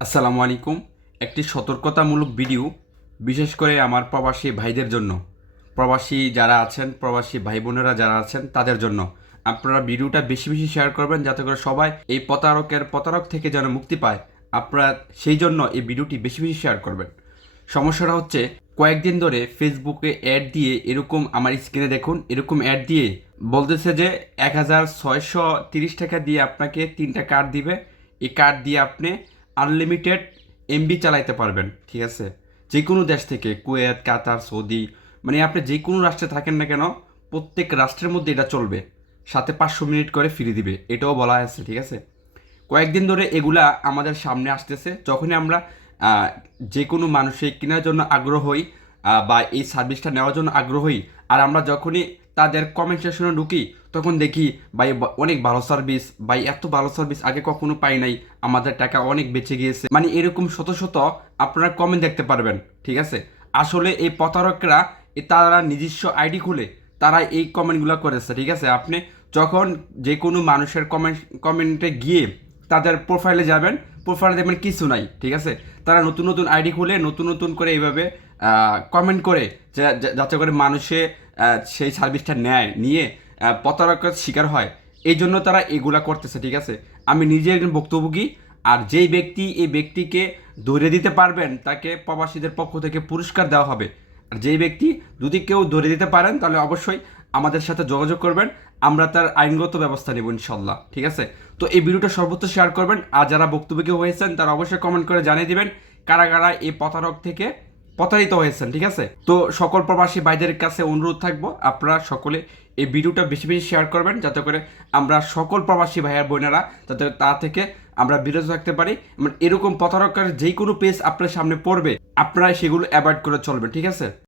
আসসালামু আলাইকুম। একটি সতর্কতামূলক ভিডিও, বিশেষ করে আমার প্রবাসী ভাইদের জন্য, প্রবাসী যারা আছেন, প্রবাসী ভাই বোনেরা যারা আছেন তাদের জন্য। আপনারা ভিডিওটা বেশি বেশি শেয়ার করবেন যাতে করে সবাই এই প্রতারক থেকে যেন মুক্তি পায়। আপনারা সেই জন্য এই ভিডিওটি বেশি বেশি শেয়ার করবেন। সমস্যাটা হচ্ছে, কয়েকদিন ধরে ফেসবুকে অ্যাড দিয়ে, এরকম আমার স্ক্রিনে দেখুন, এরকম অ্যাড দিয়ে বলতেছে যে 1630 টাকা দিয়ে আপনাকে 3টা কার্ড দিবে। এই কার্ড দিয়ে আপনি আনলিমিটেড এমবি চালাইতে পারবেন। ঠিক আছে, যে কোনো দেশ থেকে, কুয়েত, কাতার, সৌদি, মানে আপনি যে কোনো রাষ্ট্রে থাকেন না কেন, প্রত্যেক রাষ্ট্রের মধ্যে এটা চলবে। সাথে 500 মিনিট করে ফ্রি দিবে, এটাও বলা আছে। ঠিক আছে, কয়েকদিন ধরে এগুলা আমাদের সামনে আসতেছে। যখনই আমরা আহ, যে কোনো মানুষের কেনার জন্য আগ্রহ হই, বা এই সার্ভিসটা নেওয়ার জন্য আগ্রহ হই, আর আমরা যখনই তাদের কমেন্ট সেকশনে ঢুকি, তখন দেখি ভাই অনেক ভালো সার্ভিস, ভাই এত ভালো সার্ভিস আগে কখনো পাই নাই, আমাদের টাকা অনেক বেঁচে গিয়েছে, মানে এরকম শত শত আপনারা কমেন্ট দেখতে পারবেন। ঠিক আছে, আসলে এই প্রতারকরা তারা নিজস্ব আইডি খুলে তারা এই কমেন্টগুলো করেছে। ঠিক আছে, আপনি যখন যে কোনো মানুষের কমেন্টে গিয়ে তাদের প্রোফাইলে যাবেন, প্রোফাইলে দেখবেন কিছু নাই। ঠিক আছে, তারা নতুন নতুন আইডি খুলে নতুন নতুন করে এইভাবে কমেন্ট করে, যাতে করে মানুষে সেই সার্ভিসটা নিয়ে প্রতারকের শিকার হয়। এই জন্য তারা এগুলা করতেছে। ঠিক আছে, আমি নিজে একজন ভুক্তভোগী। আর যেই ব্যক্তি এই ব্যক্তিকে ধরে দিতে পারবেন, তাকে প্রবাসীদের পক্ষ থেকে পুরস্কার দেওয়া হবে। আর যেই ব্যক্তি, যদি কেউ ধরে দিতে পারেন, তাহলে অবশ্যই আমাদের সাথে যোগাযোগ করবেন, আমরা তার আইনগত ব্যবস্থা নেব ইনশাল্লাহ। ঠিক আছে, তো এই ভিডিওটা সর্বোচ্চ শেয়ার করবেন। আর যারা ভুক্তভোগী হয়েছেন তারা অবশ্যই কমেন্ট করে জানিয়ে দিবেন কারা কারা এই প্রতারক থেকে প্রতারিত হয়েছেন। ঠিক আছে, তো সকল প্রবাসী ভাইদের কাছে অনুরোধ থাকবো, আপনারা সকলে এই ভিডিওটা বেশি বেশি শেয়ার করবেন যাতে করে আমরা সকল প্রবাসী ভাইয়ার বোনেরা যাতে তা থেকে আমরা বিরত থাকতে পারি। মানে এরকম প্রতারকের যেই কোনো পেজ আপনার সামনে পড়বে, আপনারা সেগুলো অ্যাভয়েড করে চলবেন। ঠিক আছে।